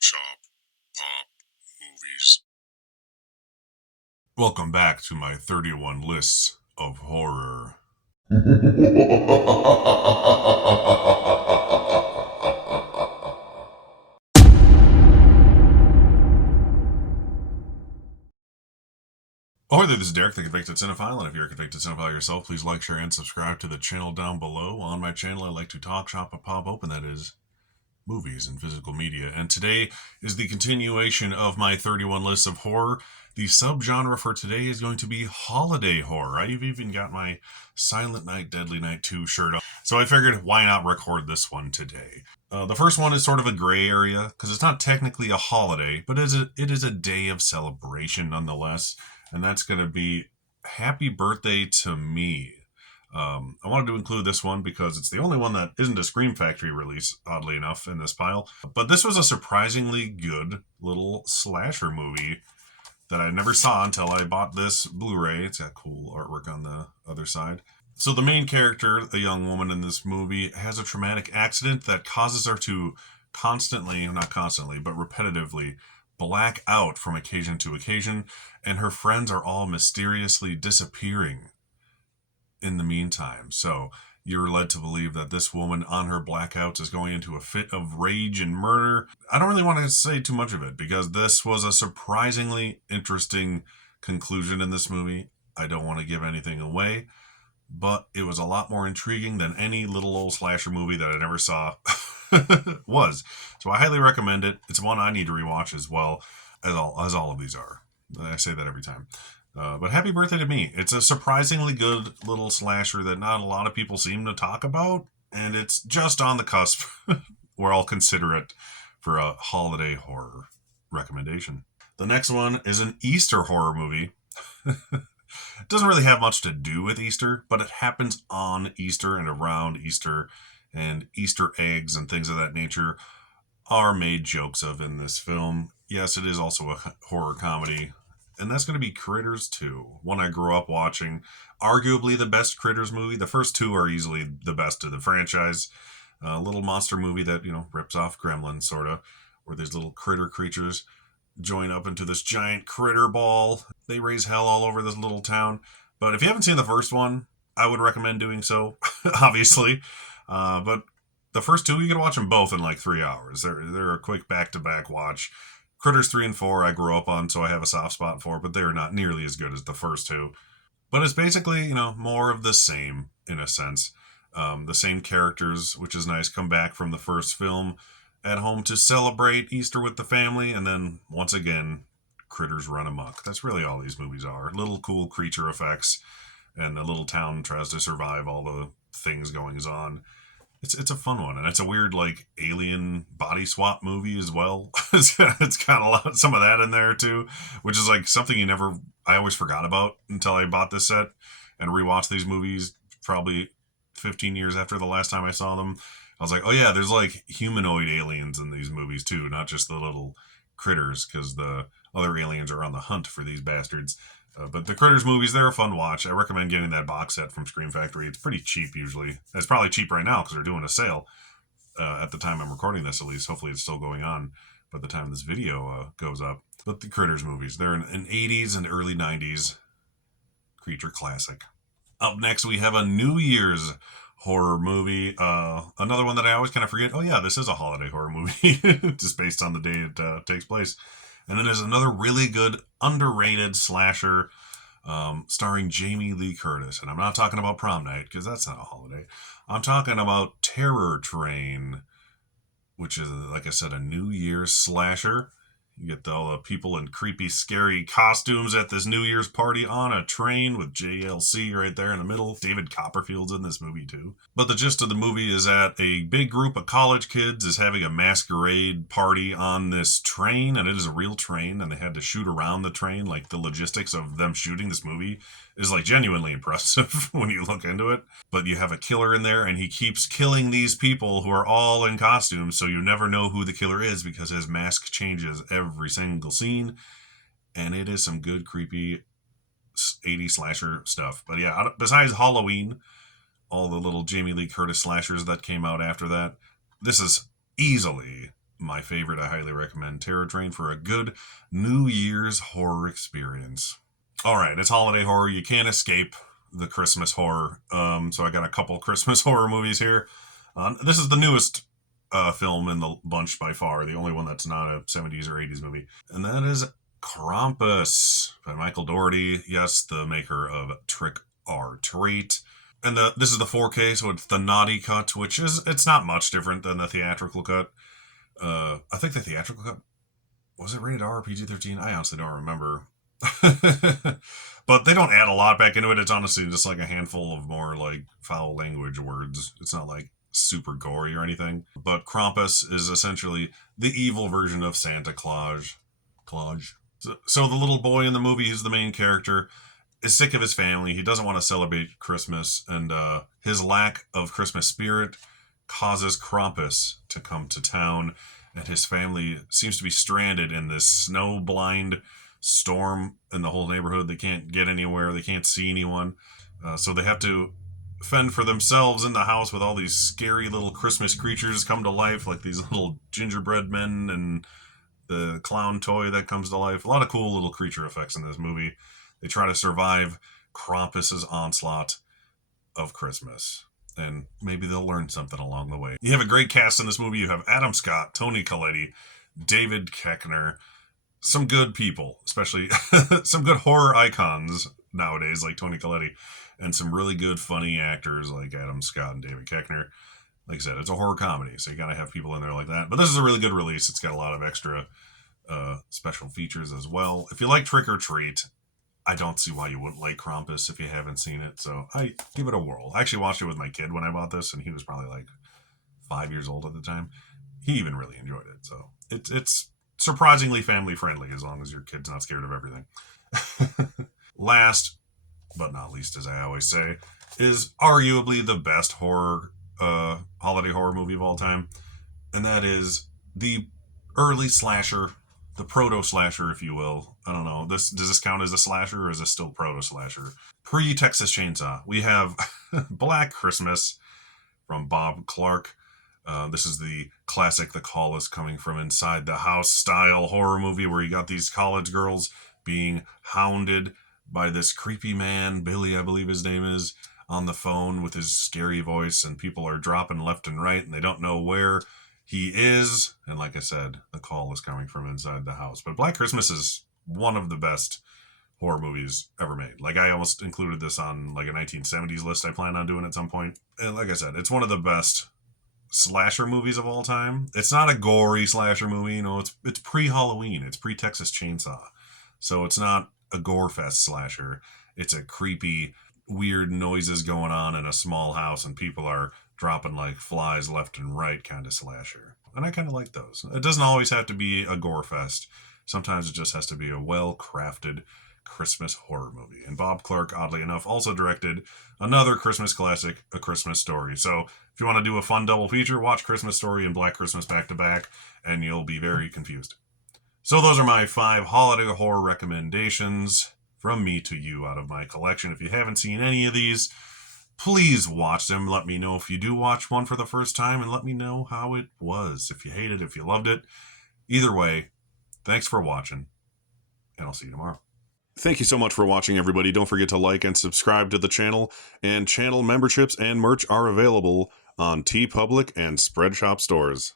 Chop, Pop, Movies. Welcome back to my 31 lists of horror. Oh, hi there, this is Derek, the Convicted Cinephile, and if you're a convicted cinephile yourself, please like, share, and subscribe to the channel down below. On my channel, I like to talk, shop, and pop open, that is, movies and physical media. And today is the continuation of my 31 lists of horror. The subgenre for today is going to be holiday horror. I've even got my Silent Night, Deadly Night 2 shirt on. So I figured, why not record this one today? The first one is sort of a gray area because it's not technically a holiday, but it is a day of celebration nonetheless. And that's going to be Happy Birthday to Me. I wanted to include this one because it's the only one that isn't a Scream Factory release, oddly enough, in this pile. But this was a surprisingly good little slasher movie that I never saw until I bought this Blu-ray. It's got cool artwork on the other side. So the main character, a young woman in this movie, has a traumatic accident that causes her to constantly, not constantly, but repetitively black out from occasion to occasion, and her friends are all mysteriously disappearing in the meantime. So you're led to believe that this woman on her blackouts is going into a fit of rage and murder. I don't really want to say too much of it because this was a surprisingly interesting conclusion in this movie. I don't want to give anything away, but it was a lot more intriguing than any little old slasher movie that I never saw was. So I highly recommend it. It's one I need to rewatch as well as all of these are. I say that every time. But Happy Birthday to Me. It's a surprisingly good little slasher that not a lot of people seem to talk about, and it's just on the cusp where I'll consider it for a holiday horror recommendation. The next one is an Easter horror movie. It doesn't really have much to do with Easter, but it happens on Easter and around Easter, and Easter eggs and things of that nature are made jokes of in this film. Yes, it is also a horror comedy, and that's going to be Critters 2, one I grew up watching. Arguably the best Critters movie. The first two are easily the best of the franchise. A little monster movie that, rips off Gremlins, sort of, where these little critter creatures join up into this giant critter ball. They raise hell all over this little town. But if you haven't seen the first one, I would recommend doing so, obviously. But the first two, you can watch them both in like 3 hours. They're a quick back-to-back watch. Critters 3 and 4 I grew up on, so I have a soft spot for, but they're not nearly as good as the first two. But it's basically, more of the same in a sense. The same characters, which is nice, come back from the first film at home to celebrate Easter with the family, and then once again, critters run amok. That's really all these movies are. Little cool creature effects, and the little town tries to survive all the things going on. It's a fun one, and it's a weird like alien body swap movie as well. It's got a lot some of that in there too, which is like something I always forgot about until I bought this set and rewatched these movies probably 15 years after the last time I saw them. I was like, oh yeah, there's like humanoid aliens in these movies too, not just the little critters, because the other aliens are on the hunt for these bastards. But the Critters movies, they're a fun watch. I recommend getting that box set from Scream Factory. It's pretty cheap usually. It's probably cheap right now because they're doing a sale at the time I'm recording this, at least. Hopefully it's still going on by the time this video goes up. But the Critters movies, they're an 80s and early 90s creature classic. Up next, we have a New Year's horror movie. Another one that I always kind of forget. Oh, yeah, this is a holiday horror movie, just based on the day it takes place. And then there's another really good, underrated slasher starring Jamie Lee Curtis. And I'm not talking about Prom Night, because that's not a holiday. I'm talking about Terror Train, which is, like I said, a New Year's slasher. You get all the people in creepy, scary costumes at this New Year's party on a train with JLC right there in the middle. David Copperfield's in this movie too. But the gist of the movie is that a big group of college kids is having a masquerade party on this train, and it is a real train, and they had to shoot around the train. Like the logistics of them shooting this movie is like genuinely impressive when you look into it. But you have a killer in there, and he keeps killing these people who are all in costumes, so you never know who the killer is because his mask changes every single scene. And it is some good, creepy 80s slasher stuff. But yeah, besides Halloween, all the little Jamie Lee Curtis slashers that came out after that, this is easily my favorite. I highly recommend Terror Train for a good New Year's horror experience. All right, it's holiday horror. You can't escape the Christmas horror. So I got a couple Christmas horror movies here. This is the newest film in the bunch by far, the only one that's not a 70s or 80s movie. And that is Krampus by Michael Dougherty. Yes, the maker of Trick or Treat. And this is the 4K, so it's the naughty cut, which is, it's not much different than the theatrical cut. I think the theatrical cut, was it rated R or PG-13? I honestly don't remember. But they don't add a lot back into it. It's honestly just like a handful of more like foul language words. It's not like super gory or anything. But Krampus is essentially the evil version of Santa Claus. So the little boy in the movie, who's the main character, is sick of his family. He doesn't want to celebrate Christmas, and his lack of Christmas spirit causes Krampus to come to town, and his family seems to be stranded in this snow-blind storm in the whole neighborhood. They can't get anywhere. They can't see anyone. So they have to fend for themselves in the house with all these scary little Christmas creatures come to life, like these little gingerbread men and the clown toy that comes to life. A lot of cool little creature effects in this movie. They try to survive Krampus's onslaught of Christmas, and maybe they'll learn something along the way. You have a great cast in this movie. You have Adam Scott, Toni Collette, David Koechner, some good people, especially some good horror icons nowadays like Toni Collette, and some really good funny actors like Adam Scott and David Koechner. Like I said, it's a horror comedy, so you gotta have people in there like that. But this is a really good release. It's got a lot of extra special features as well. If you like Trick or Treat, I don't see why you wouldn't like Krampus if you haven't seen it. So I give it a whirl. I actually watched it with my kid when I bought this, and he was probably like 5 years old at the time. He even really enjoyed it. So it's surprisingly family friendly as long as your kid's not scared of everything. Last but not least, as I always say, is arguably the best horror holiday horror movie of all time, and that is the early slasher, the proto slasher, if you will. I don't know. Does this count as a slasher, or is this still proto slasher? Pre Texas Chainsaw, we have Black Christmas from Bob Clark. This is the classic "The Call Is Coming From Inside the House" style horror movie where you got these college girls being hounded by this creepy man, Billy, I believe his name is, on the phone with his scary voice, and people are dropping left and right, and they don't know where he is. And like I said, the call is coming from inside the house. But Black Christmas is one of the best horror movies ever made. Like, I almost included this on like a 1970s list I plan on doing at some point. And like I said, it's one of the best slasher movies of all time. It's not a gory slasher movie, you know, it's pre-Halloween, it's pre-Texas Chainsaw. So it's not a gore fest slasher. It's a creepy, weird noises going on in a small house and people are dropping like flies left and right kind of slasher. And I kind of like those. It doesn't always have to be a gore fest. Sometimes it just has to be a well-crafted Christmas horror movie. And Bob Clark, oddly enough, also directed another Christmas classic, A Christmas Story. So if you want to do a fun double feature, watch Christmas Story and Black Christmas back to back, and you'll be very confused. So those are my 5 holiday horror recommendations from me to you out of my collection. If you haven't seen any of these, please watch them. Let me know if you do watch one for the first time, and let me know how it was. If you hated it, if you loved it. Either way, thanks for watching, and I'll see you tomorrow. Thank you so much for watching, everybody. Don't forget to like and subscribe to the channel, and channel memberships and merch are available on TeePublic and Spreadshop stores.